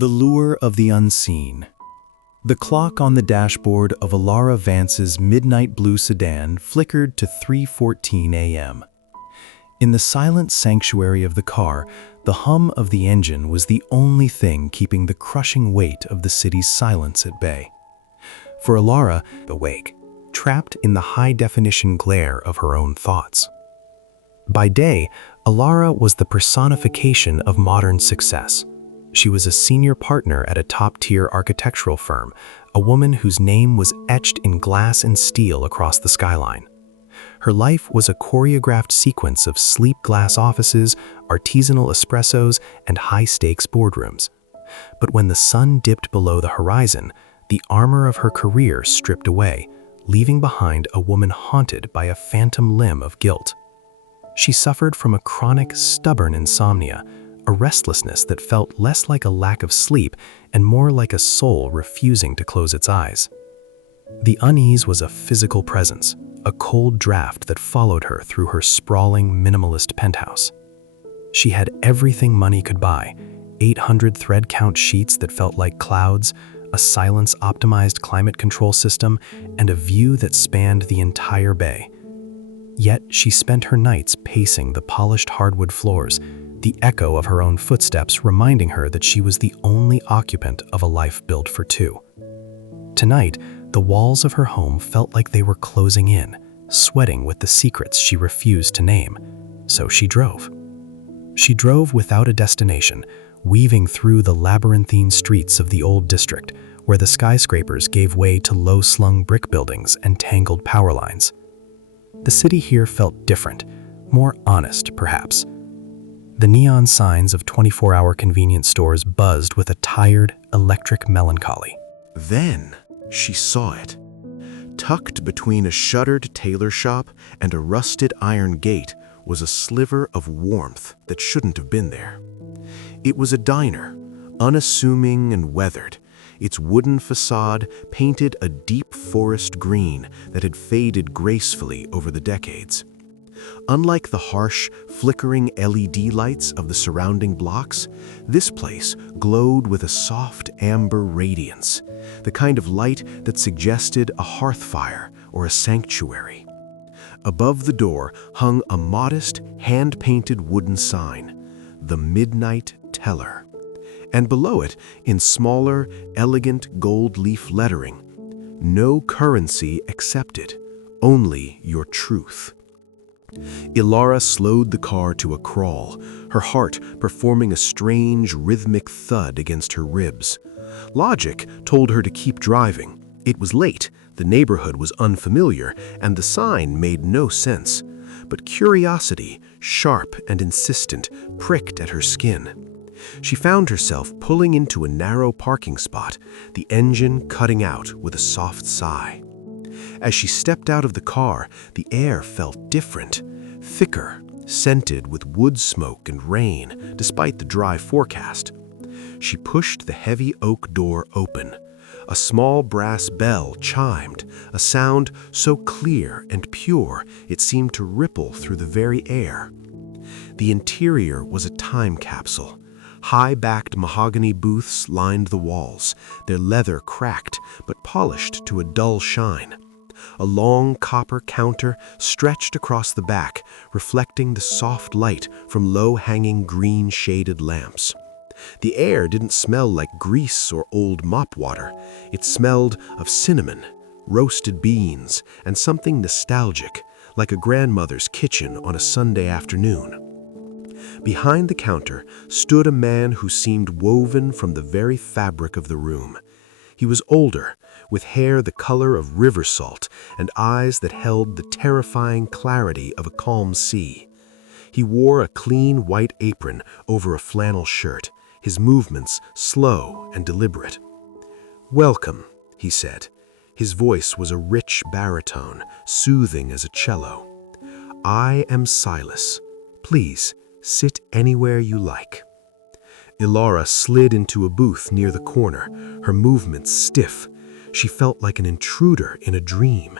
The lure of the unseen. The clock on the dashboard of Elara Vance's midnight blue sedan flickered to 3:14 a.m. In the silent sanctuary of the car, the hum of the engine was the only thing keeping the crushing weight of the city's silence at bay. For Elara, awake, trapped in the high-definition glare of her own thoughts. By day, Elara was the personification of modern success. She was a senior partner at a top-tier architectural firm, a woman whose name was etched in glass and steel across the skyline. Her life was a choreographed sequence of sleek glass offices, artisanal espressos, and high-stakes boardrooms. But when the sun dipped below the horizon, the armor of her career stripped away, leaving behind a woman haunted by a phantom limb of guilt. She suffered from a chronic, stubborn insomnia, a restlessness that felt less like a lack of sleep and more like a soul refusing to close its eyes. The unease was a physical presence, a cold draft that followed her through her sprawling, minimalist penthouse. She had everything money could buy: 800 thread count sheets that felt like clouds, a silence-optimized climate control system, and a view that spanned the entire bay. Yet she spent her nights pacing the polished hardwood floors, the echo of her own footsteps reminding her that she was the only occupant of a life built for two. Tonight, the walls of her home felt like they were closing in, sweating with the secrets she refused to name. So she drove. She drove without a destination, weaving through the labyrinthine streets of the old district, where the skyscrapers gave way to low-slung brick buildings and tangled power lines. The city here felt different, more honest, perhaps. The neon signs of 24-hour convenience stores buzzed with a tired, electric melancholy. Then she saw it. Tucked between a shuttered tailor shop and a rusted iron gate was a sliver of warmth that shouldn't have been there. It was a diner, unassuming and weathered, its wooden facade painted a deep forest green that had faded gracefully over the decades. Unlike the harsh, flickering LED lights of the surrounding blocks, this place glowed with a soft amber radiance, the kind of light that suggested a hearth fire or a sanctuary. Above the door hung a modest, hand-painted wooden sign, "The Midnight Teller," and below it, in smaller, elegant gold leaf lettering, "No currency accepted, only your truth." Elara slowed the car to a crawl, her heart performing a strange, rhythmic thud against her ribs. Logic told her to keep driving. It was late, the neighborhood was unfamiliar, and the sign made no sense. But curiosity, sharp and insistent, pricked at her skin. She found herself pulling into a narrow parking spot, the engine cutting out with a soft sigh. As she stepped out of the car, the air felt different, thicker, scented with wood smoke and rain, despite the dry forecast. She pushed the heavy oak door open. A small brass bell chimed, a sound so clear and pure it seemed to ripple through the very air. The interior was a time capsule. High-backed mahogany booths lined the walls, their leather cracked but polished to a dull shine. A long copper counter stretched across the back, reflecting the soft light from low-hanging green-shaded lamps. The air didn't smell like grease or old mop water. It smelled of cinnamon, roasted beans, and something nostalgic, like a grandmother's kitchen on a Sunday afternoon. Behind the counter stood a man who seemed woven from the very fabric of the room. He was older, with hair the color of river salt and eyes that held the terrifying clarity of a calm sea. He wore a clean white apron over a flannel shirt, his movements slow and deliberate. "Welcome," he said. His voice was a rich baritone, soothing as a cello. "I am Silas. Please, sit anywhere you like." Elara slid into a booth near the corner, her movements stiff. She felt like an intruder in a dream.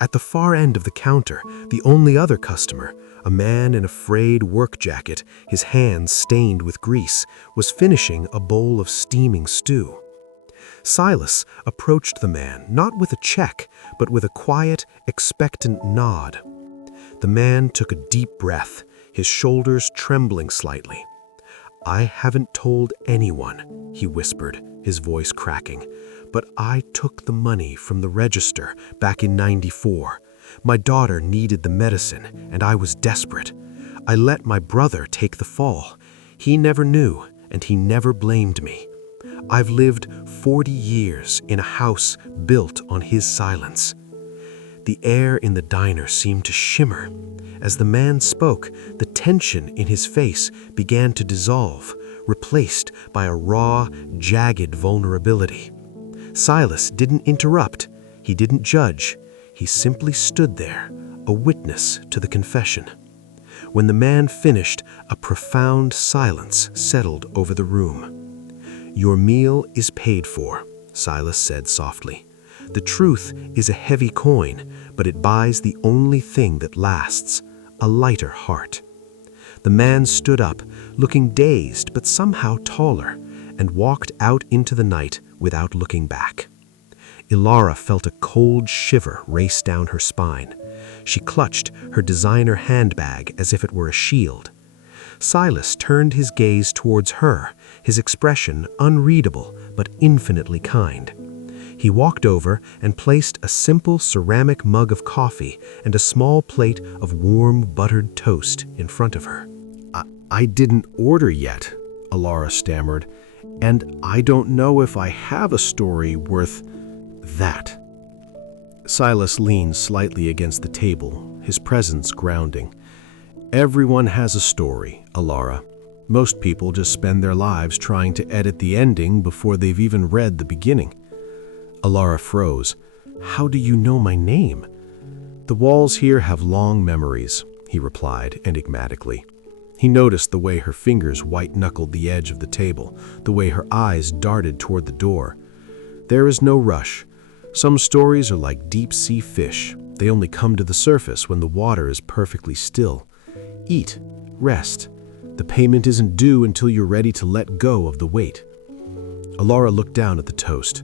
At the far end of the counter, the only other customer, a man in a frayed work jacket, his hands stained with grease, was finishing a bowl of steaming stew. Silas approached the man not with a check, but with a quiet, expectant nod. The man took a deep breath, his shoulders trembling slightly. "I haven't told anyone," he whispered, his voice cracking, "but I took the money from the register back in '94. My daughter needed the medicine, and I was desperate. I let my brother take the fall. He never knew, and he never blamed me. I've lived 40 years in a house built on his silence." The air in the diner seemed to shimmer. As the man spoke, the tension in his face began to dissolve, replaced by a raw, jagged vulnerability. Silas didn't interrupt. He didn't judge. He simply stood there, a witness to the confession. When the man finished, a profound silence settled over the room. "Your meal is paid for," Silas said softly. "The truth is a heavy coin, but it buys the only thing that lasts, a lighter heart." The man stood up, looking dazed but somehow taller, and walked out into the night without looking back. Elara felt a cold shiver race down her spine. She clutched her designer handbag as if it were a shield. Silas turned his gaze towards her, his expression unreadable but infinitely kind. He walked over and placed a simple ceramic mug of coffee and a small plate of warm buttered toast in front of her. I didn't order yet," Elara stammered, "and I don't know if I have a story worth that." Silas leaned slightly against the table, his presence grounding. "Everyone has a story, Elara. Most people just spend their lives trying to edit the ending before they've even read the beginning." Elara froze. "How do you know my name?" "The walls here have long memories," he replied enigmatically. He noticed the way her fingers white-knuckled the edge of the table, the way her eyes darted toward the door. "There is no rush. Some stories are like deep-sea fish. They only come to the surface when the water is perfectly still. Eat, rest. The payment isn't due until you're ready to let go of the weight." Elara looked down at the toast.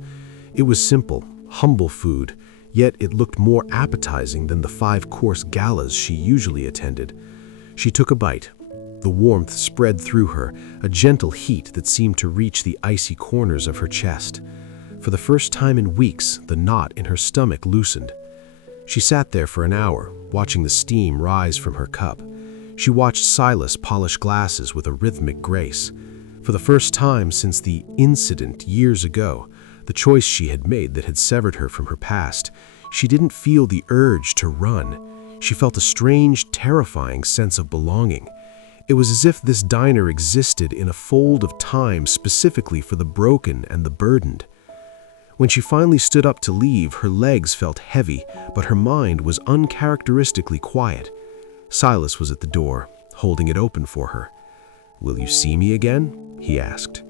It was simple, humble food, yet it looked more appetizing than the 5-course galas she usually attended. She took a bite. The warmth spread through her, a gentle heat that seemed to reach the icy corners of her chest. For the first time in weeks, the knot in her stomach loosened. She sat there for an hour, watching the steam rise from her cup. She watched Silas polish glasses with a rhythmic grace. For the first time since the incident years ago, the choice she had made that had severed her from her past, she didn't feel the urge to run. She felt a strange, terrifying sense of belonging. It was as if this diner existed in a fold of time specifically for the broken and the burdened. When she finally stood up to leave, her legs felt heavy, but her mind was uncharacteristically quiet. Silas was at the door, holding it open for her. "Will you see me again?" he asked.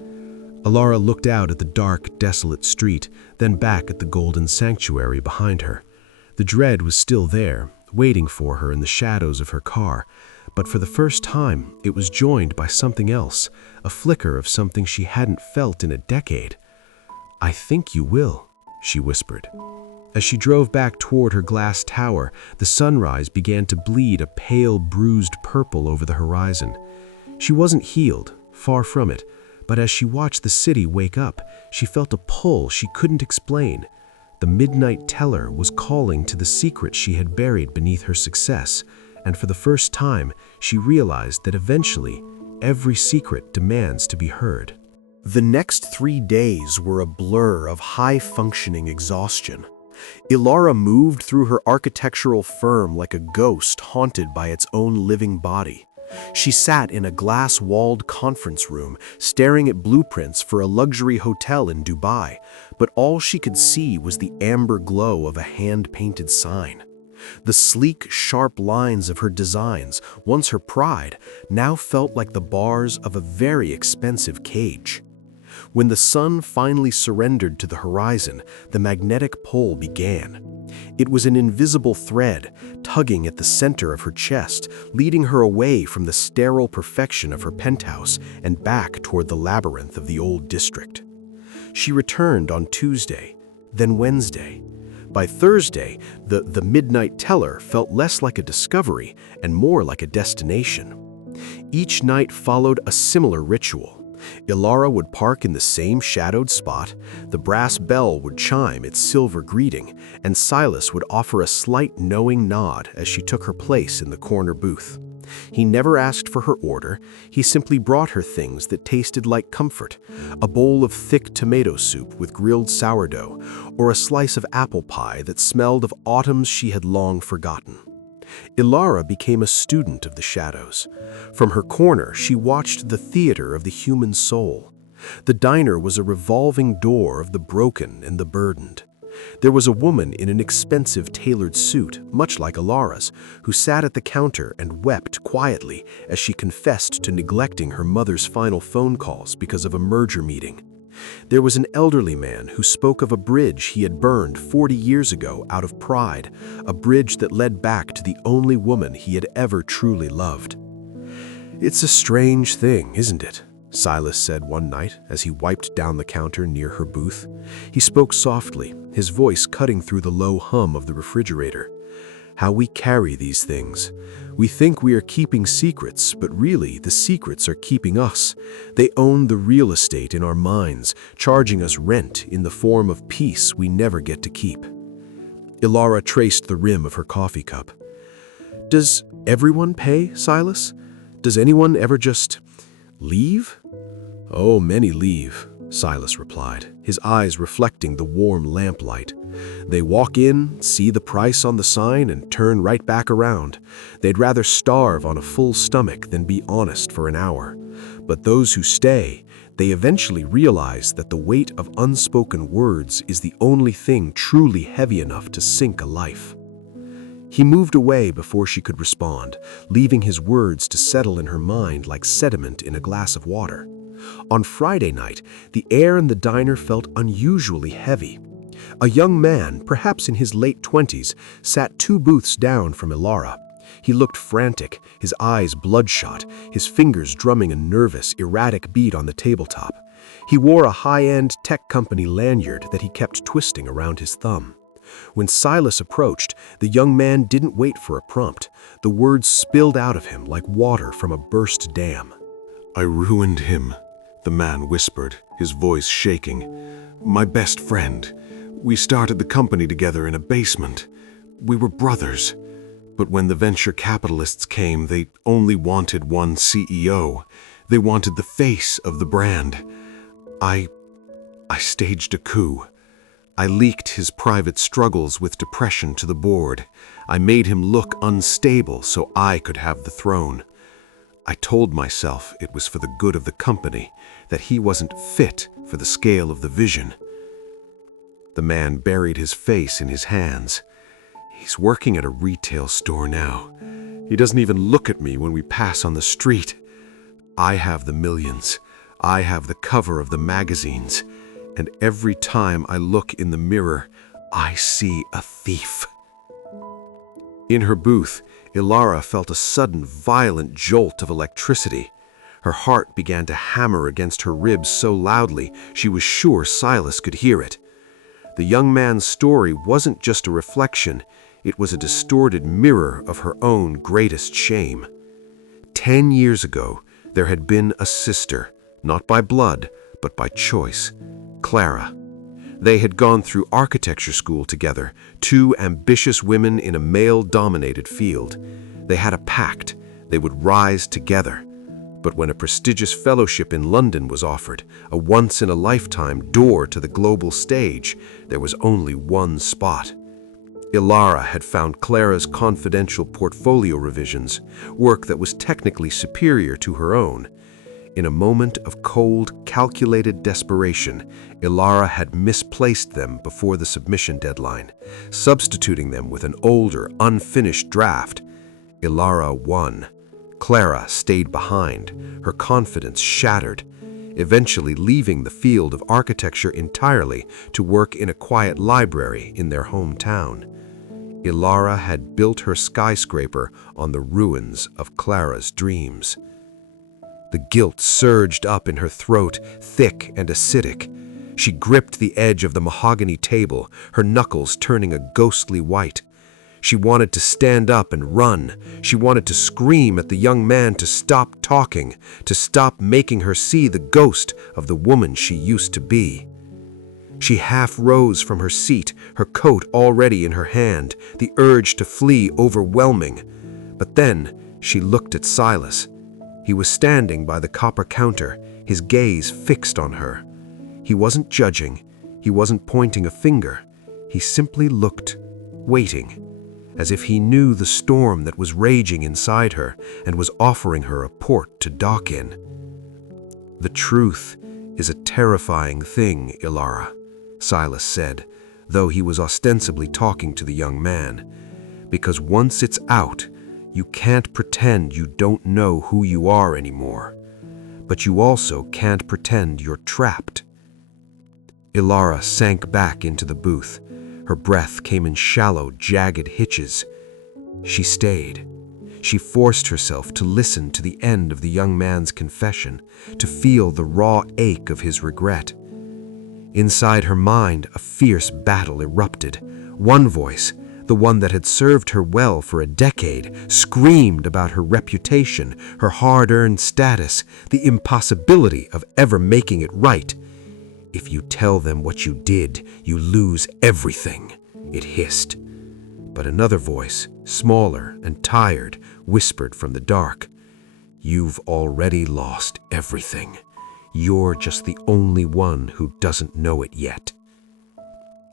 Elara looked out at the dark, desolate street, then back at the golden sanctuary behind her. The dread was still there, waiting for her in the shadows of her car, but for the first time it was joined by something else, a flicker of something she hadn't felt in a decade. "I think you will," she whispered. As she drove back toward her glass tower, the sunrise began to bleed a pale, bruised purple over the horizon. She wasn't healed, far from it, but as she watched the city wake up, she felt a pull she couldn't explain. The midnight teller was calling to the secret she had buried beneath her success, and for the first time, she realized that eventually, every secret demands to be heard. The next 3 days were a blur of high-functioning exhaustion. Elara moved through her architectural firm like a ghost haunted by its own living body. She sat in a glass-walled conference room, staring at blueprints for a luxury hotel in Dubai, but all she could see was the amber glow of a hand-painted sign. The sleek, sharp lines of her designs, once her pride, now felt like the bars of a very expensive cage. When the sun finally surrendered to the horizon, the magnetic pull began. It was an invisible thread, tugging at the center of her chest, leading her away from the sterile perfection of her penthouse and back toward the labyrinth of the old district. She returned on Tuesday, then Wednesday. By Thursday, the midnight teller felt less like a discovery and more like a destination. Each night followed a similar ritual. Elara would park in the same shadowed spot, the brass bell would chime its silver greeting, and Silas would offer a slight knowing nod as she took her place in the corner booth. He never asked for her order, he simply brought her things that tasted like comfort, a bowl of thick tomato soup with grilled sourdough, or a slice of apple pie that smelled of autumns she had long forgotten. Elara became a student of the shadows. From her corner, she watched the theater of the human soul. The diner was a revolving door of the broken and the burdened. There was a woman in an expensive tailored suit, much like Elara's, who sat at the counter and wept quietly as she confessed to neglecting her mother's final phone calls because of a merger meeting. There was an elderly man who spoke of a bridge he had burned 40 years ago out of pride, a bridge that led back to the only woman he had ever truly loved. "It's a strange thing, isn't it?" Silas said one night as he wiped down the counter near her booth. He spoke softly, his voice cutting through the low hum of the refrigerator. "How we carry these things. We think we are keeping secrets, but really the secrets are keeping us. They own the real estate in our minds, charging us rent in the form of peace we never get to keep." Elara traced the rim of her coffee cup. "Does everyone pay, Silas? Does anyone ever just leave?" "Oh, many leave," Silas replied, his eyes reflecting the warm lamplight. "They walk in, see the price on the sign, and turn right back around. They'd rather starve on a full stomach than be honest for an hour. But those who stay, they eventually realize that the weight of unspoken words is the only thing truly heavy enough to sink a life." He moved away before she could respond, leaving his words to settle in her mind like sediment in a glass of water. On Friday night, the air in the diner felt unusually heavy. A young man, perhaps in his late 20s, sat 2 booths down from Elara. He looked frantic, his eyes bloodshot, his fingers drumming a nervous, erratic beat on the tabletop. He wore a high-end tech company lanyard that he kept twisting around his thumb. When Silas approached, the young man didn't wait for a prompt. The words spilled out of him like water from a burst dam. "I ruined him," the man whispered, his voice shaking. "My best friend. We started the company together in a basement. We were brothers. But when the venture capitalists came, they only wanted one CEO. They wanted the face of the brand. I staged a coup. I leaked his private struggles with depression to the board. I made him look unstable so I could have the throne. I told myself it was for the good of the company, that he wasn't fit for the scale of the vision." The man buried his face in his hands. "He's working at a retail store now. He doesn't even look at me when we pass on the street. I have the millions. I have the cover of the magazines. And every time I look in the mirror, I see a thief." In her booth, Elara felt a sudden, violent jolt of electricity. Her heart began to hammer against her ribs so loudly she was sure Silas could hear it. The young man's story wasn't just a reflection, it was a distorted mirror of her own greatest shame. 10 years ago, there had been a sister, not by blood, but by choice, Clara. They had gone through architecture school together, 2 ambitious women in a male-dominated field. They had a pact, they would rise together. But when a prestigious fellowship in London was offered, a once-in-a-lifetime door to the global stage, there was only one spot. Elara had found Clara's confidential portfolio revisions, work that was technically superior to her own. In a moment of cold, calculated desperation, Elara had misplaced them before the submission deadline, substituting them with an older, unfinished draft. Elara won. Clara stayed behind, her confidence shattered, eventually leaving the field of architecture entirely to work in a quiet library in their hometown. Elara had built her skyscraper on the ruins of Clara's dreams. The guilt surged up in her throat, thick and acidic. She gripped the edge of the mahogany table, her knuckles turning a ghostly white. She wanted to stand up and run. She wanted to scream at the young man to stop talking, to stop making her see the ghost of the woman she used to be. She half rose from her seat, her coat already in her hand, the urge to flee overwhelming. But then she looked at Silas. He was standing by the copper counter, his gaze fixed on her. He wasn't judging, he wasn't pointing a finger. He simply looked, waiting, as if he knew the storm that was raging inside her and was offering her a port to dock in. "The truth is a terrifying thing, Elara," Silas said, though he was ostensibly talking to the young man. "Because once it's out, you can't pretend you don't know who you are anymore. But you also can't pretend you're trapped." Elara sank back into the booth. Her breath came in shallow, jagged hitches. She stayed. She forced herself to listen to the end of the young man's confession, to feel the raw ache of his regret. Inside her mind, a fierce battle erupted. One voice, the one that had served her well for a decade, screamed about her reputation, her hard-earned status, the impossibility of ever making it right. "If you tell them what you did, you lose everything," it hissed. But another voice, smaller and tired, whispered from the dark, "You've already lost everything. You're just the only one who doesn't know it yet."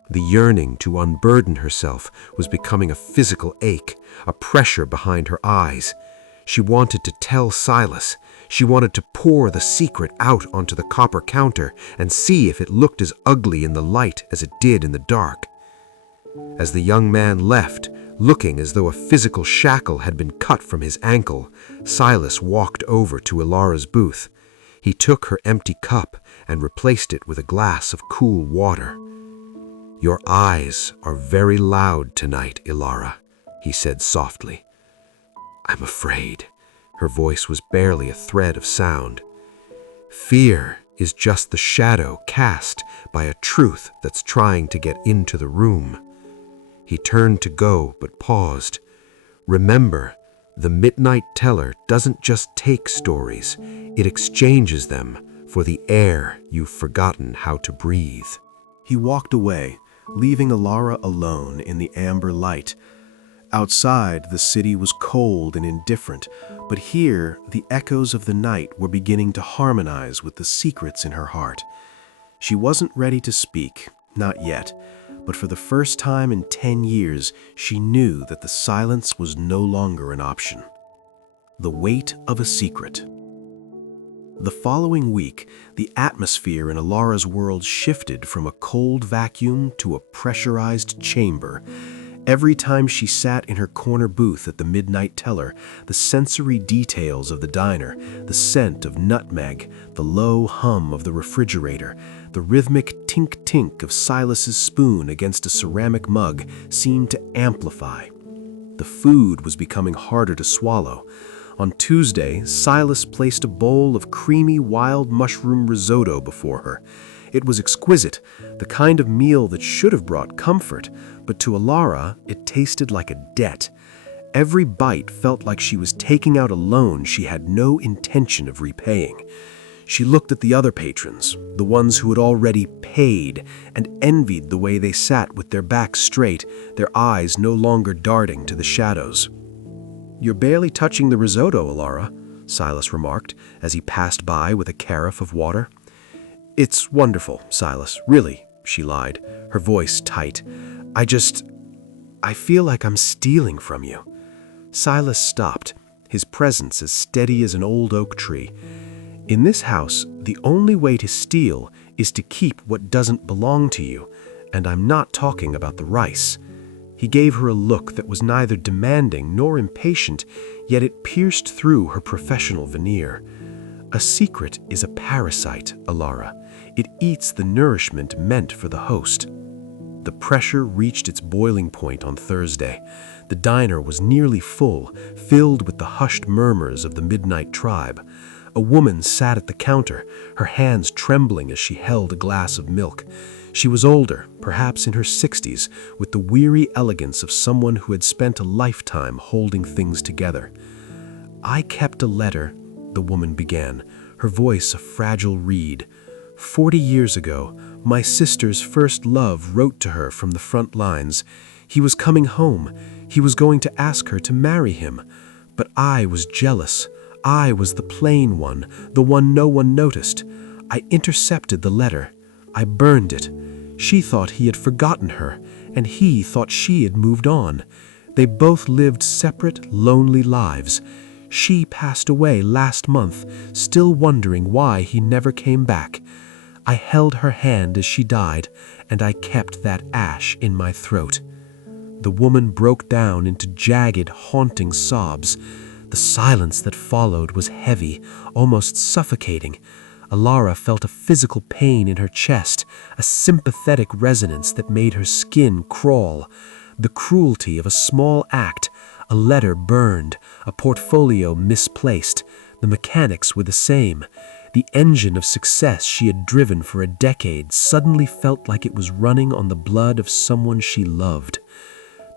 The yearning to unburden herself was becoming a physical ache, a pressure behind her eyes. She wanted to tell Silas. She wanted to pour the secret out onto the copper counter and see if it looked as ugly in the light as it did in the dark. As the young man left, looking as though a physical shackle had been cut from his ankle, Silas walked over to Elara's booth. He took her empty cup and replaced it with a glass of cool water. "Your eyes are very loud tonight, Elara," he said softly. "I'm afraid." Her voice was barely a thread of sound. "Fear is just the shadow cast by a truth that's trying to get into the room." He turned to go, but paused. "Remember, the Midnight Teller doesn't just take stories, it exchanges them for the air you've forgotten how to breathe." He walked away, leaving Elara alone in the amber light. Outside, the city was cold and indifferent, but here, the echoes of the night were beginning to harmonize with the secrets in her heart. She wasn't ready to speak, not yet, but for the first time in 10 years, she knew that the silence was no longer an option. The weight of a secret. The following week, the atmosphere in Elara's world shifted from a cold vacuum to a pressurized chamber. Every time she sat in her corner booth at the Midnight Teller, the sensory details of the diner, the scent of nutmeg, the low hum of the refrigerator, the rhythmic tink-tink of Silas's spoon against a ceramic mug seemed to amplify. The food was becoming harder to swallow. On Tuesday, Silas placed a bowl of creamy wild mushroom risotto before her. It was exquisite, the kind of meal that should have brought comfort, but to Elara, it tasted like a debt. Every bite felt like she was taking out a loan she had no intention of repaying. She looked at the other patrons, the ones who had already paid, and envied the way they sat with their backs straight, their eyes no longer darting to the shadows. "You're barely touching the risotto, Elara," Silas remarked as he passed by with a carafe of water. "It's wonderful, Silas, really," she lied, her voice tight. I feel like I'm stealing from you." Silas stopped, his presence as steady as an old oak tree. "In this house, the only way to steal is to keep what doesn't belong to you, and I'm not talking about the rice." He gave her a look that was neither demanding nor impatient, yet it pierced through her professional veneer. "A secret is a parasite, Elara. It eats the nourishment meant for the host." The pressure reached its boiling point on Thursday. The diner was nearly full, filled with the hushed murmurs of the midnight tribe. A woman sat at the counter, her hands trembling as she held a glass of milk. She was older, perhaps in her 60s, with the weary elegance of someone who had spent a lifetime holding things together. "I kept a letter," the woman began, her voice a fragile reed. "40 years ago, my sister's first love wrote to her from the front lines. He was coming home. He was going to ask her to marry him. But I was jealous. I was the plain one, the one no one noticed. I intercepted the letter. I burned it. She thought he had forgotten her, and he thought she had moved on. They both lived separate, lonely lives. She passed away last month, still wondering why he never came back. I held her hand as she died, and I kept that ash in my throat." The woman broke down into jagged, haunting sobs. The silence that followed was heavy, almost suffocating. Elara felt a physical pain in her chest, a sympathetic resonance that made her skin crawl. The cruelty of a small act, a letter burned, a portfolio misplaced. The mechanics were the same. The engine of success she had driven for a decade suddenly felt like it was running on the blood of someone she loved.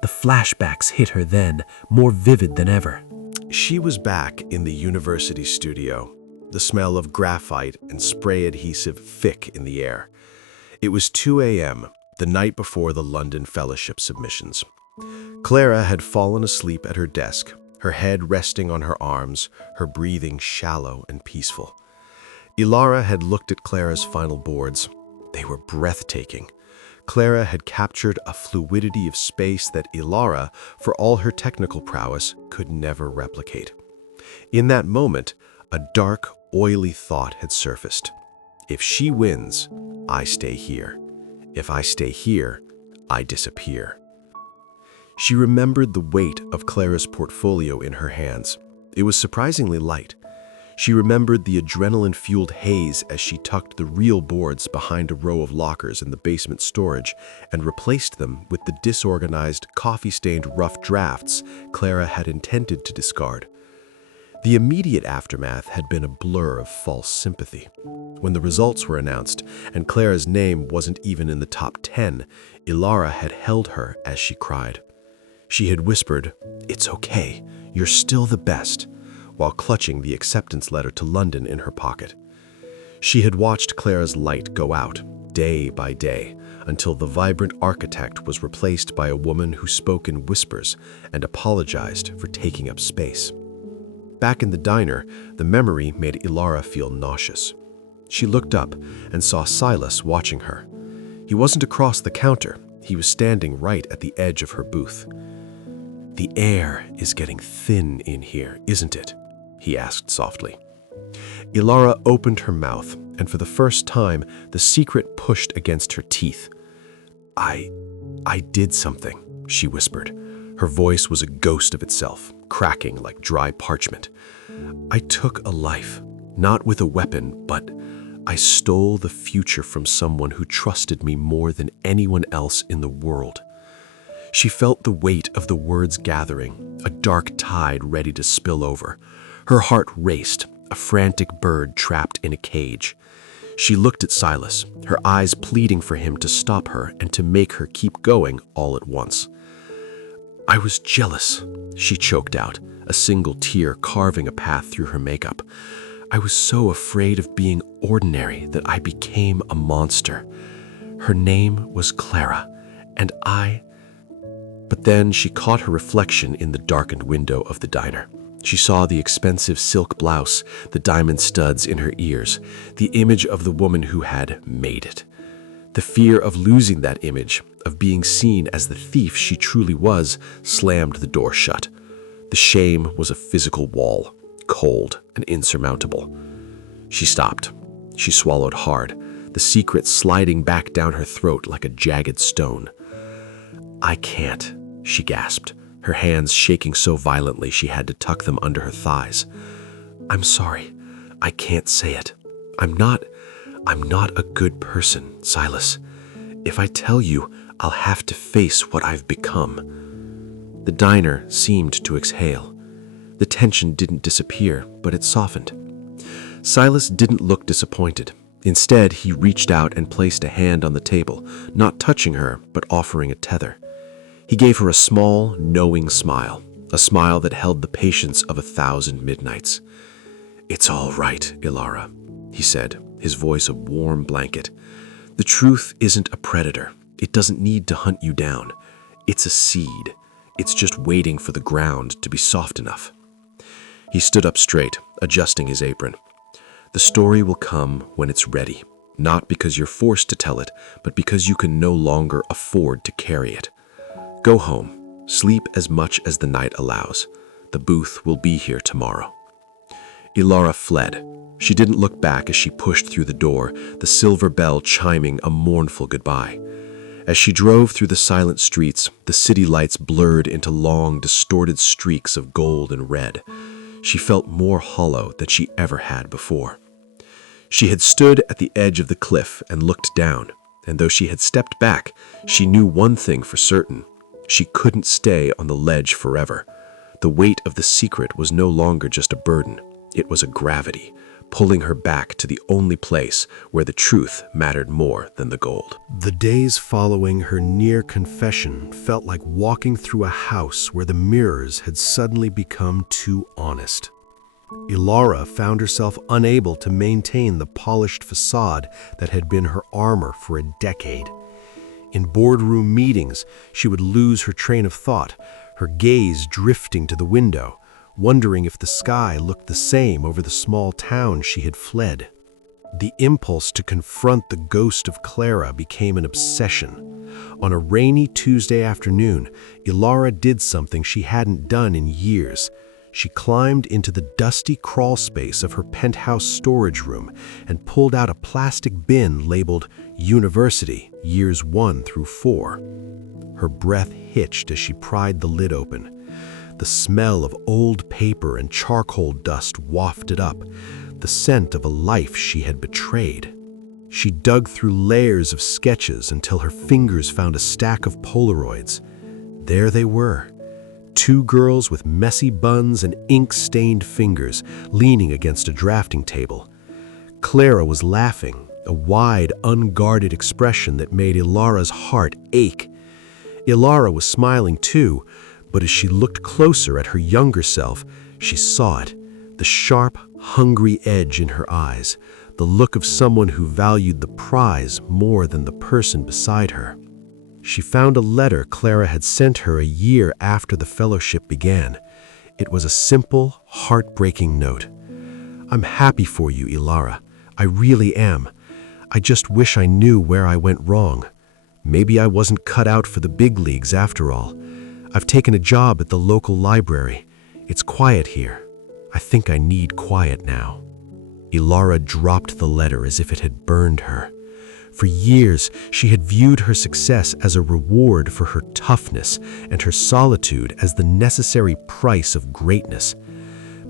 The flashbacks hit her then, more vivid than ever. She was back in the university studio, the smell of graphite and spray adhesive thick in the air. It was 2 a.m., the night before the London Fellowship submissions. Clara had fallen asleep at her desk, her head resting on her arms, her breathing shallow and peaceful. Elara had looked at Clara's final boards. They were breathtaking. Clara had captured a fluidity of space that Elara, for all her technical prowess, could never replicate. In that moment, a dark, oily thought had surfaced. If she wins, I stay here. If I stay here, I disappear. She remembered the weight of Clara's portfolio in her hands. It was surprisingly light. She remembered the adrenaline-fueled haze as she tucked the real boards behind a row of lockers in the basement storage and replaced them with the disorganized, coffee-stained rough drafts Clara had intended to discard. The immediate aftermath had been a blur of false sympathy. When the results were announced and Clara's name wasn't even in the top 10, Elara had held her as she cried. She had whispered, "It's okay, you're still the best," while clutching the acceptance letter to London in her pocket. She had watched Clara's light go out, day by day, until the vibrant architect was replaced by a woman who spoke in whispers and apologized for taking up space. Back in the diner, the memory made Elara feel nauseous. She looked up and saw Silas watching her. He wasn't across the counter, he was standing right at the edge of her booth. "The air is getting thin in here, isn't it?" he asked softly. Elara opened her mouth, and for the first time, the secret pushed against her teeth. I did something," she whispered. Her voice was a ghost of itself, cracking like dry parchment. "I took a life, not with a weapon, but I stole the future from someone who trusted me more than anyone else in the world." She felt the weight of the words gathering, a dark tide ready to spill over. Her heart raced, a frantic bird trapped in a cage. She looked at Silas, her eyes pleading for him to stop her and to make her keep going all at once. "I was jealous," she choked out, a single tear carving a path through her makeup. "I was so afraid of being ordinary that I became a monster. Her name was Clara, and But then she caught her reflection in the darkened window of the diner. She saw the expensive silk blouse, the diamond studs in her ears, the image of the woman who had made it. The fear of losing that image, of being seen as the thief she truly was, slammed the door shut. The shame was a physical wall, cold and insurmountable. She stopped. She swallowed hard, the secret sliding back down her throat like a jagged stone. "I can't," she gasped, her hands shaking so violently she had to tuck them under her thighs. "I'm sorry. I can't say it. I'm not a good person, Silas. If I tell you, I'll have to face what I've become. The diner seemed to exhale. The tension didn't disappear, but it softened. Silas didn't look disappointed. Instead, he reached out and placed a hand on the table, not touching her, but offering a tether. He gave her a small, knowing smile, a smile that held the patience of 1,000 midnights. "It's all right, Elara," he said, his voice a warm blanket. "The truth isn't a predator. It doesn't need to hunt you down. It's a seed. It's just waiting for the ground to be soft enough." He stood up straight, adjusting his apron. "The story will come when it's ready, not because you're forced to tell it, but because you can no longer afford to carry it. Go home, sleep as much as the night allows. The booth will be here tomorrow." Elara fled. She didn't look back as she pushed through the door, the silver bell chiming a mournful goodbye. As she drove through the silent streets, the city lights blurred into long, distorted streaks of gold and red. She felt more hollow than she ever had before. She had stood at the edge of the cliff and looked down, and though she had stepped back, she knew one thing for certain. She couldn't stay on the ledge forever. The weight of the secret was no longer just a burden. It was a gravity, pulling her back to the only place where the truth mattered more than the gold. The days following her near confession felt like walking through a house where the mirrors had suddenly become too honest. Elara found herself unable to maintain the polished facade that had been her armor for a decade. In boardroom meetings, she would lose her train of thought, her gaze drifting to the window, wondering if the sky looked the same over the small town she had fled. The impulse to confront the ghost of Clara became an obsession. On a rainy Tuesday afternoon, Elara did something she hadn't done in years. She climbed into the dusty crawl space of her penthouse storage room and pulled out a plastic bin labeled University, Years 1 through 4. Her breath hitched as she pried the lid open. The smell of old paper and charcoal dust wafted up, the scent of a life she had betrayed. She dug through layers of sketches until her fingers found a stack of Polaroids. There they were, 2 girls with messy buns and ink-stained fingers leaning against a drafting table. Clara was laughing, a wide, unguarded expression that made Elara's heart ache. Elara was smiling too, but as she looked closer at her younger self, she saw it, the sharp, hungry edge in her eyes, the look of someone who valued the prize more than the person beside her. She found a letter Clara had sent her a year after the fellowship began. It was a simple, heartbreaking note. "I'm happy for you, Elara. I really am. I just wish I knew where I went wrong. Maybe I wasn't cut out for the big leagues after all. I've taken a job at the local library. It's quiet here. I think I need quiet now." Elara dropped the letter as if it had burned her. For years, she had viewed her success as a reward for her toughness and her solitude as the necessary price of greatness.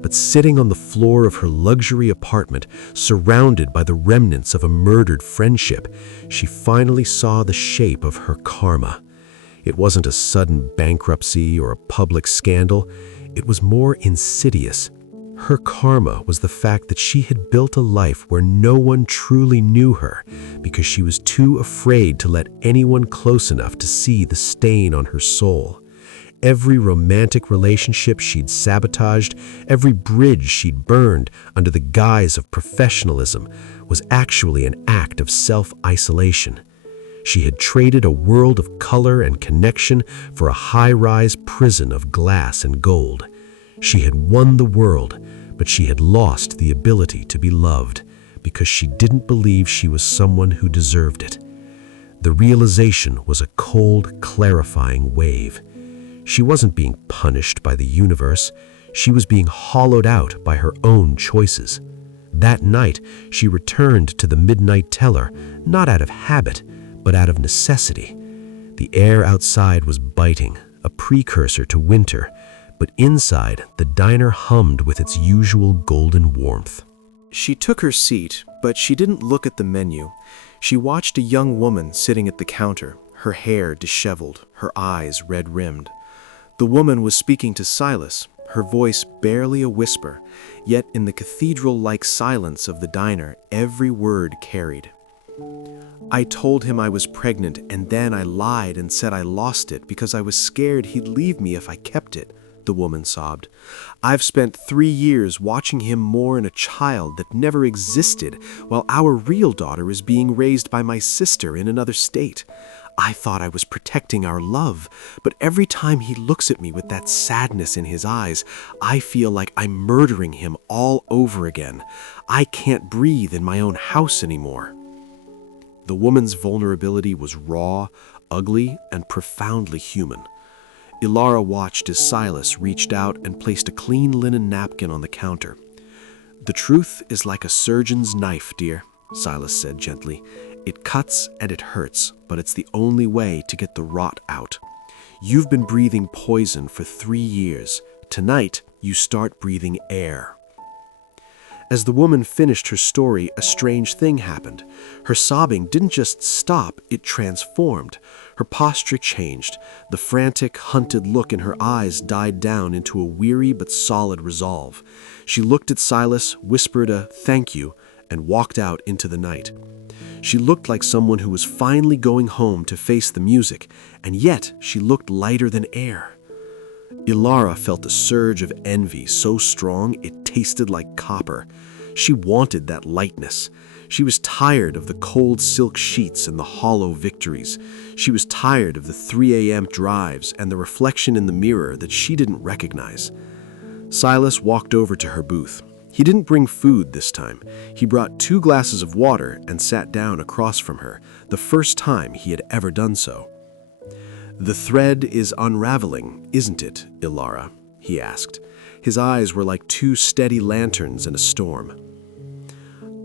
But sitting on the floor of her luxury apartment, surrounded by the remnants of a murdered friendship, she finally saw the shape of her karma. It wasn't a sudden bankruptcy or a public scandal. It was more insidious. Her karma was the fact that she had built a life where no one truly knew her because she was too afraid to let anyone close enough to see the stain on her soul. Every romantic relationship she'd sabotaged, every bridge she'd burned under the guise of professionalism was actually an act of self-isolation. She had traded a world of color and connection for a high-rise prison of glass and gold. She had won the world, but she had lost the ability to be loved because she didn't believe she was someone who deserved it. The realization was a cold, clarifying wave. She wasn't being punished by the universe. She was being hollowed out by her own choices. That night, she returned to the midnight teller, not out of habit, but out of necessity. The air outside was biting, a precursor to winter, but inside, the diner hummed with its usual golden warmth. She took her seat, but she didn't look at the menu. She watched a young woman sitting at the counter, her hair disheveled, her eyes red-rimmed. The woman was speaking to Silas, her voice barely a whisper, yet in the cathedral-like silence of the diner, every word carried. "I told him I was pregnant, and then I lied and said I lost it because I was scared he'd leave me if I kept it," the woman sobbed. "I've spent 3 years watching him mourn a child that never existed, while our real daughter is being raised by my sister in another state. I thought I was protecting our love, but every time he looks at me with that sadness in his eyes, I feel like I'm murdering him all over again. I can't breathe in my own house anymore." The woman's vulnerability was raw, ugly, and profoundly human. Elara watched as Silas reached out and placed a clean linen napkin on the counter. "The truth is like a surgeon's knife, dear," Silas said gently. "It cuts and it hurts, but it's the only way to get the rot out. You've been breathing poison for 3 years. Tonight, you start breathing air." As the woman finished her story, a strange thing happened. Her sobbing didn't just stop, it transformed. Her posture changed. The frantic, hunted look in her eyes died down into a weary but solid resolve. She looked at Silas, whispered a "thank you," and walked out into the night. She looked like someone who was finally going home to face the music, and yet she looked lighter than air. Elara felt a surge of envy so strong it tasted like copper. She wanted that lightness. She was tired of the cold silk sheets and the hollow victories. She was tired of the 3 a.m. drives and the reflection in the mirror that she didn't recognize. Silas walked over to her booth. He didn't bring food this time. He brought 2 glasses of water and sat down across from her, the first time he had ever done so. "The thread is unraveling, isn't it, Elara?" he asked. His eyes were like 2 steady lanterns in a storm.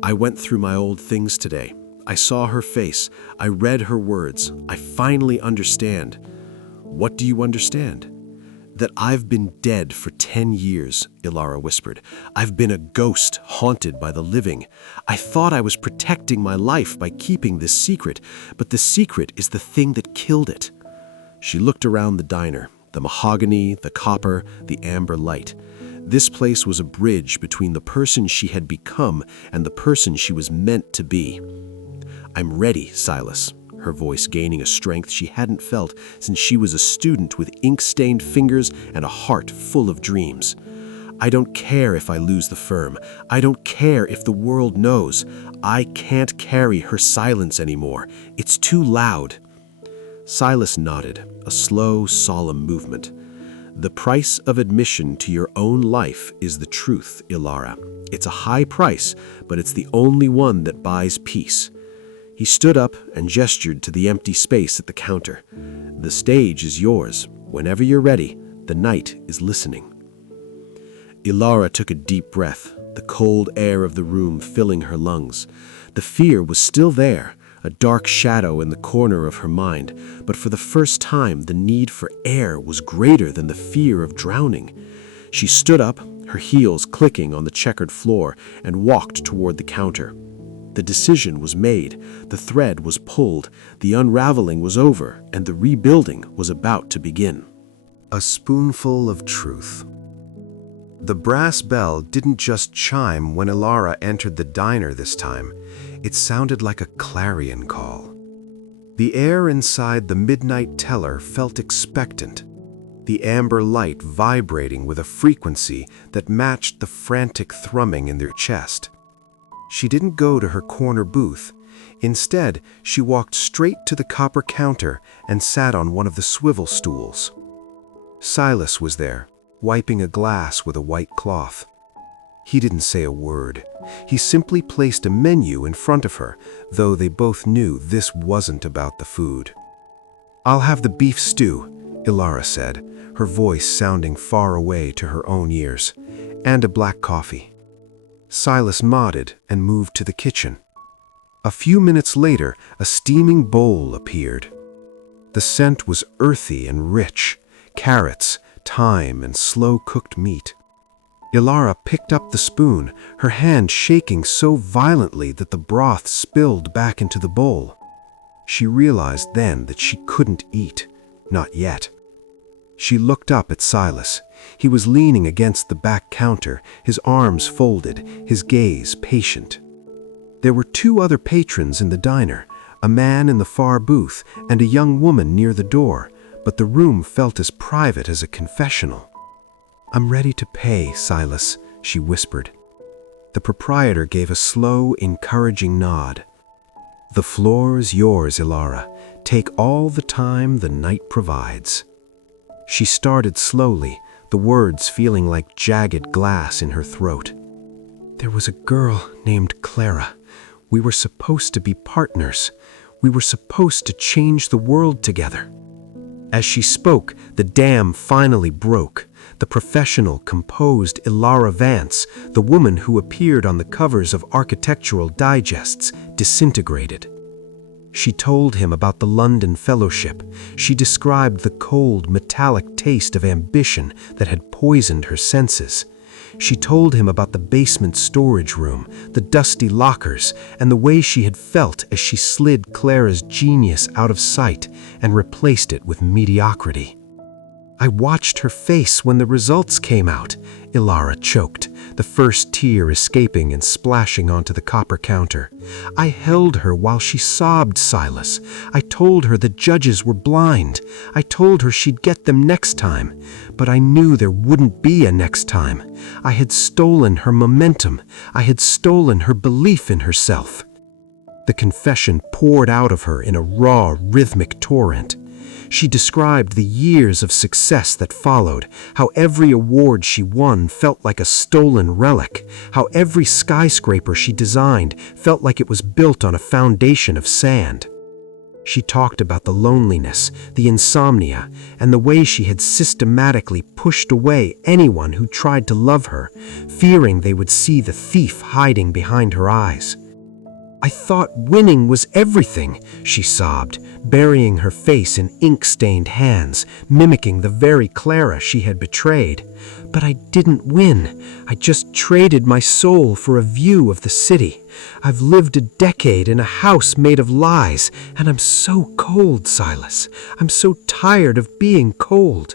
"I went through my old things today. I saw her face. I read her words. I finally understand." "What do you understand?" "That I've been dead for 10 years, Elara whispered. "I've been a ghost haunted by the living. I thought I was protecting my life by keeping this secret, but the secret is the thing that killed it." She looked around the diner, the mahogany, the copper, the amber light. This place was a bridge between the person she had become and the person she was meant to be. "I'm ready, Silas," her voice gaining a strength she hadn't felt since she was a student with ink-stained fingers and a heart full of dreams. "I don't care if I lose the firm. I don't care if the world knows. I can't carry her silence anymore. It's too loud." Silas nodded, a slow, solemn movement. "The price of admission to your own life is the truth, Elara. It's a high price, but it's the only one that buys peace." He stood up and gestured to the empty space at the counter. "The stage is yours. Whenever you're ready, the night is listening." Elara took a deep breath, the cold air of the room filling her lungs. The fear was still there, a dark shadow in the corner of her mind, but for the first time the need for air was greater than the fear of drowning. She stood up, her heels clicking on the checkered floor, and walked toward the counter. The decision was made, the thread was pulled, the unraveling was over, and the rebuilding was about to begin. A spoonful of truth. The brass bell didn't just chime when Elara entered the diner this time. It sounded like a clarion call. The air inside the midnight teller felt expectant, the amber light vibrating with a frequency that matched the frantic thrumming in their chest. She didn't go to her corner booth. Instead, she walked straight to the copper counter and sat on one of the swivel stools. Silas was there, wiping a glass with a white cloth. He didn't say a word. He simply placed a menu in front of her, though they both knew this wasn't about the food. "I'll have the beef stew," Elara said, her voice sounding far away to her own ears, "and a black coffee." Silas nodded and moved to the kitchen. A few minutes later, a steaming bowl appeared. The scent was earthy and rich, carrots, thyme, and slow-cooked meat. Elara picked up the spoon, her hand shaking so violently that the broth spilled back into the bowl. She realized then that she couldn't eat, not yet. She looked up at Silas. He was leaning against the back counter, his arms folded, his gaze patient. There were two other patrons in the diner, a man in the far booth and a young woman near the door, but the room felt as private as a confessional. "I'm ready to pay, Silas," she whispered. The proprietor gave a slow, encouraging nod. "The floor's yours, Elara. Take all the time the night provides." She started slowly, the words feeling like jagged glass in her throat. "There was a girl named Clara. We were supposed to be partners. We were supposed to change the world together." As she spoke, the dam finally broke. The professional, composed Elara Vance, the woman who appeared on the covers of architectural digests, disintegrated. She told him about the London Fellowship. She described the cold, metallic taste of ambition that had poisoned her senses. She told him about the basement storage room, the dusty lockers, and the way she had felt as she slid Clara's genius out of sight and replaced it with mediocrity. "I watched her face when the results came out," Elara choked, the first tear escaping and splashing onto the copper counter. "I held her while she sobbed, Silas. I told her the judges were blind. I told her she'd get them next time. But I knew there wouldn't be a next time. I had stolen her momentum. I had stolen her belief in herself." The confession poured out of her in a raw, rhythmic torrent. She described the years of success that followed, how every award she won felt like a stolen relic, how every skyscraper she designed felt like it was built on a foundation of sand. She talked about the loneliness, the insomnia, and the way she had systematically pushed away anyone who tried to love her, fearing they would see the thief hiding behind her eyes. "I thought winning was everything," she sobbed, burying her face in ink-stained hands, mimicking the very Clara she had betrayed. "But I didn't win. I just traded my soul for a view of the city. I've lived a decade in a house made of lies, and I'm so cold, Silas. I'm so tired of being cold."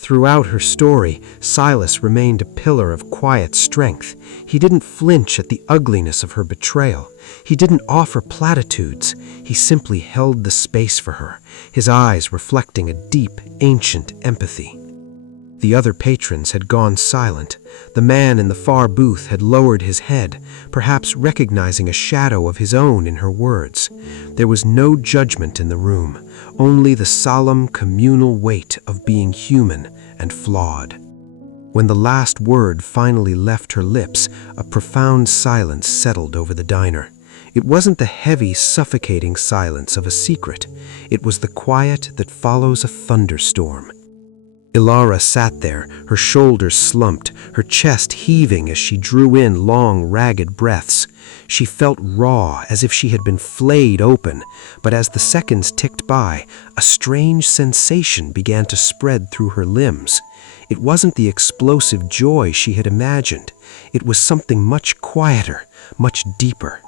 Throughout her story, Silas remained a pillar of quiet strength. He didn't flinch at the ugliness of her betrayal. He didn't offer platitudes. He simply held the space for her, his eyes reflecting a deep, ancient empathy. The other patrons had gone silent. The man in the far booth had lowered his head, perhaps recognizing a shadow of his own in her words. There was no judgment in the room, only the solemn communal weight of being human and flawed. When the last word finally left her lips, a profound silence settled over the diner. It wasn't the heavy, suffocating silence of a secret. It was the quiet that follows a thunderstorm. Elara sat there, her shoulders slumped, her chest heaving as she drew in long, ragged breaths. She felt raw, as if she had been flayed open, but as the seconds ticked by, a strange sensation began to spread through her limbs. It wasn't the explosive joy she had imagined. It was something much quieter, much deeper.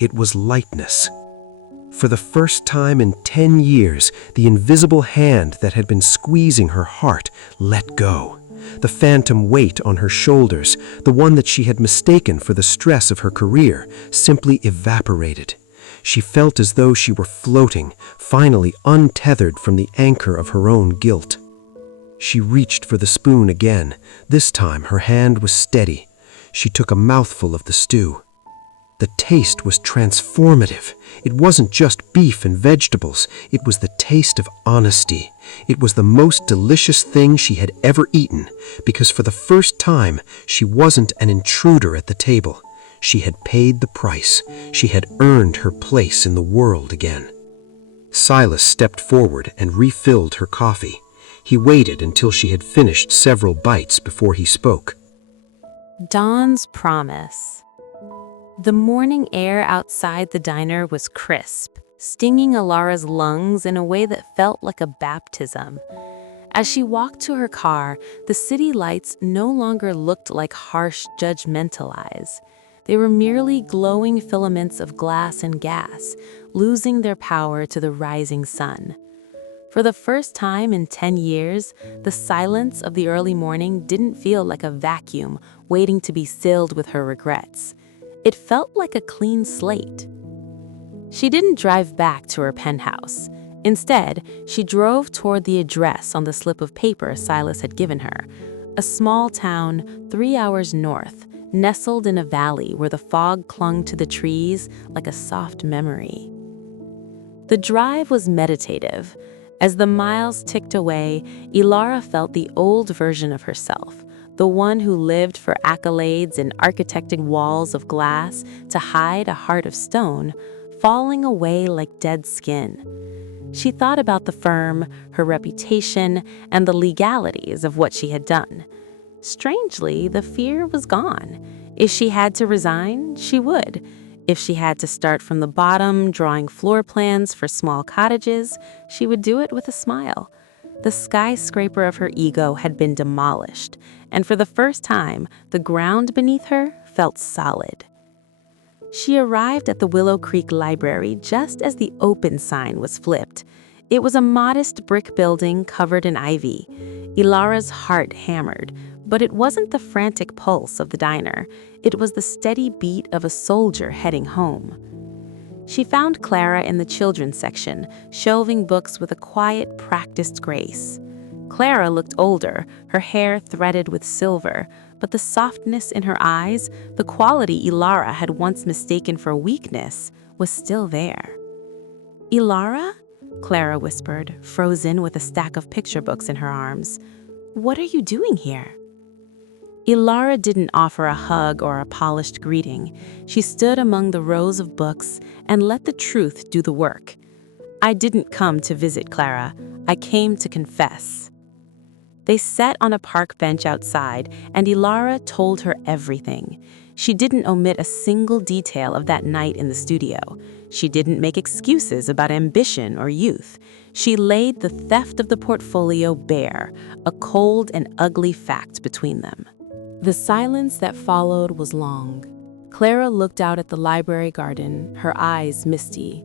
It was lightness. For the first time in 10 years, the invisible hand that had been squeezing her heart let go. The phantom weight on her shoulders, the one that she had mistaken for the stress of her career, simply evaporated. She felt as though she were floating, finally untethered from the anchor of her own guilt. She reached for the spoon again. This time her hand was steady. She took a mouthful of the stew. The taste was transformative. It wasn't just beef and vegetables. It was the taste of honesty. It was the most delicious thing she had ever eaten, because for the first time, she wasn't an intruder at the table. She had paid the price. She had earned her place in the world again. Silas stepped forward and refilled her coffee. He waited until she had finished several bites before he spoke. Dawn's promise. The morning air outside the diner was crisp, stinging Elara's lungs in a way that felt like a baptism. As she walked to her car, the city lights no longer looked like harsh, judgmental eyes. They were merely glowing filaments of glass and gas, losing their power to the rising sun. For the first time in 10 years, the silence of the early morning didn't feel like a vacuum waiting to be filled with her regrets. It felt like a clean slate. She didn't drive back to her penthouse. Instead, she drove toward the address on the slip of paper Silas had given her, a small town 3 hours north, nestled in a valley where the fog clung to the trees like a soft memory. The drive was meditative. As the miles ticked away, Elara felt the old version of herself, the one who lived for accolades and architected walls of glass to hide a heart of stone, falling away like dead skin. She thought about the firm, her reputation, and the legalities of what she had done. Strangely, the fear was gone. If she had to resign, she would. If she had to start from the bottom, drawing floor plans for small cottages, she would do it with a smile. The skyscraper of her ego had been demolished, and for the first time, the ground beneath her felt solid. She arrived at the Willow Creek Library just as the open sign was flipped. It was a modest brick building covered in ivy. Elara's heart hammered, but it wasn't the frantic pulse of the diner. It was the steady beat of a soldier heading home. She found Clara in the children's section, shelving books with a quiet, practiced grace. Clara looked older, her hair threaded with silver, but the softness in her eyes, the quality Elara had once mistaken for weakness, was still there. "Elara?" Clara whispered, frozen with a stack of picture books in her arms. "What are you doing here?" Elara didn't offer a hug or a polished greeting. She stood among the rows of books and let the truth do the work. "I didn't come to visit, Clara. I came to confess." They sat on a park bench outside, and Elara told her everything. She didn't omit a single detail of that night in the studio. She didn't make excuses about ambition or youth. She laid the theft of the portfolio bare, a cold and ugly fact between them. The silence that followed was long. Clara looked out at the library garden, her eyes misty.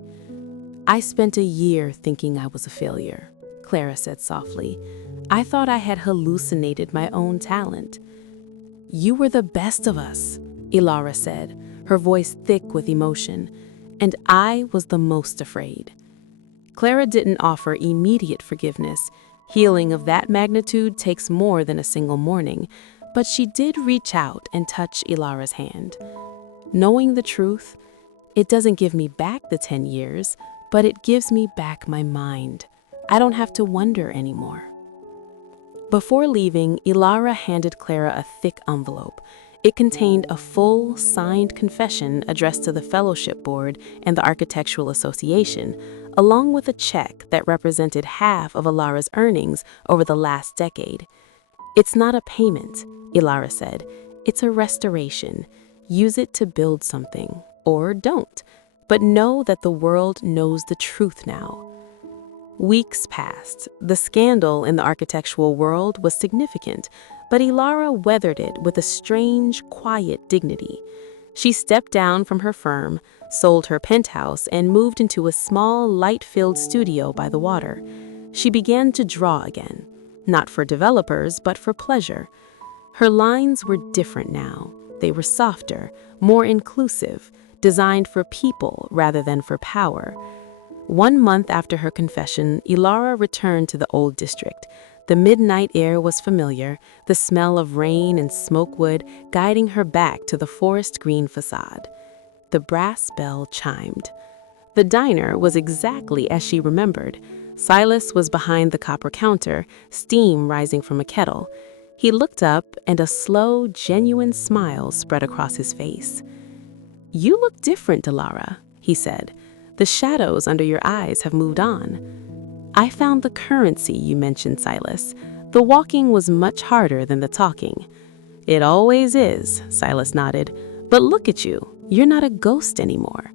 "I spent a year thinking I was a failure," Clara said softly. "I thought I had hallucinated my own talent." "You were the best of us," Elara said, her voice thick with emotion, "and I was the most afraid." Clara didn't offer immediate forgiveness. Healing of that magnitude takes more than a single morning, but she did reach out and touch Elara's hand. "Knowing the truth, it doesn't give me back the 10 years, but it gives me back my mind. I don't have to wonder anymore." Before leaving, Elara handed Clara a thick envelope. It contained a full, signed confession addressed to the Fellowship Board and the Architectural Association, along with a check that represented half of Elara's earnings over the last decade. "It's not a payment," Elara said. "It's a restoration. Use it to build something, or don't. But know that the world knows the truth now." Weeks passed. The scandal in the architectural world was significant, but Elara weathered it with a strange, quiet dignity. She stepped down from her firm, sold her penthouse, and moved into a small, light-filled studio by the water. She began to draw again, not for developers, but for pleasure. Her lines were different now. They were softer, more inclusive, designed for people rather than for power. 1 month after her confession, Elara returned to the old district. The midnight air was familiar, the smell of rain and smoke wood guiding her back to the forest green facade. The brass bell chimed. The diner was exactly as she remembered. Silas was behind the copper counter, steam rising from a kettle. He looked up, and a slow, genuine smile spread across his face. "You look different, Elara," he said. "The shadows under your eyes have moved on." "I found the currency you mentioned, Silas. The walking was much harder than the talking." "It always is," Silas nodded. "But look at you. You're not a ghost anymore."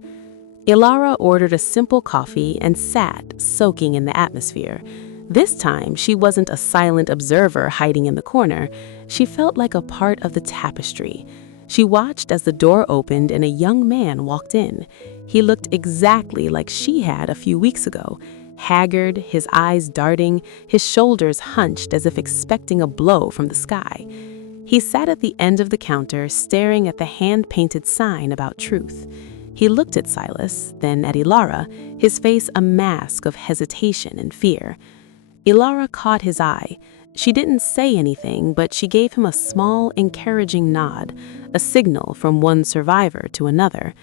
Elara ordered a simple coffee and sat, soaking in the atmosphere. This time, she wasn't a silent observer hiding in the corner. She felt like a part of the tapestry. She watched as the door opened and a young man walked in. He looked exactly like she had a few weeks ago, haggard, his eyes darting, his shoulders hunched as if expecting a blow from the sky. He sat at the end of the counter, staring at the hand-painted sign about truth. He looked at Silas, then at Elara, his face a mask of hesitation and fear. Elara caught his eye. She didn't say anything, but she gave him a small, encouraging nod, a signal from one survivor to another.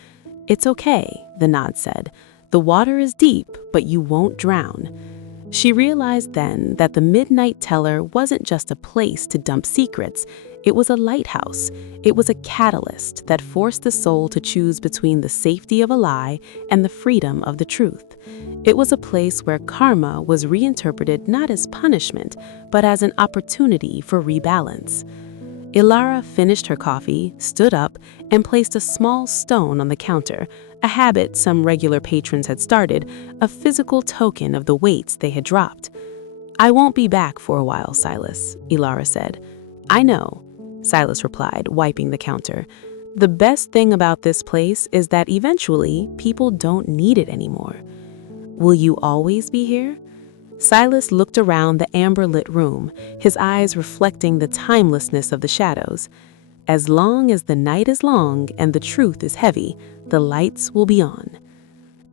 "It's okay," the nod said. "The water is deep, but you won't drown." She realized then that the Midnight Teller wasn't just a place to dump secrets. It was a lighthouse. It was a catalyst that forced the soul to choose between the safety of a lie and the freedom of the truth. It was a place where karma was reinterpreted not as punishment, but as an opportunity for rebalance. Elara finished her coffee, stood up, and placed a small stone on the counter, a habit some regular patrons had started, a physical token of the weights they had dropped. "I won't be back for a while, Silas," Elara said. "I know," Silas replied, wiping the counter. "The best thing about this place is that eventually people don't need it anymore." "Will you always be here?" Silas looked around the amber-lit room, his eyes reflecting the timelessness of the shadows. "As long as the night is long and the truth is heavy, the lights will be on."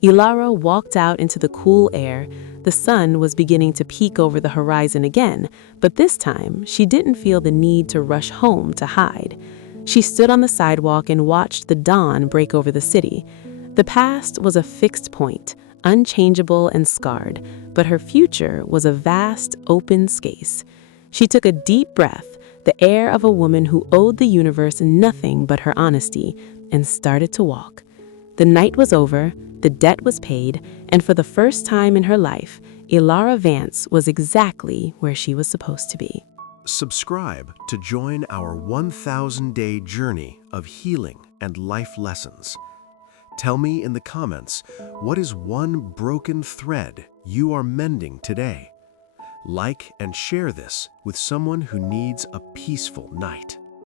Elara walked out into the cool air. The sun was beginning to peek over the horizon again, but this time she didn't feel the need to rush home to hide. She stood on the sidewalk and watched the dawn break over the city. The past was a fixed point, unchangeable and scarred, but her future was a vast, open space. She took a deep breath, the air of a woman who owed the universe nothing but her honesty, and started to walk. The night was over, the debt was paid, and for the first time in her life, Elara Vance was exactly where she was supposed to be. Subscribe to join our 1,000-day journey of healing and life lessons. Tell me in the comments, what is one broken thread you are mending today? Like and share this with someone who needs a peaceful night.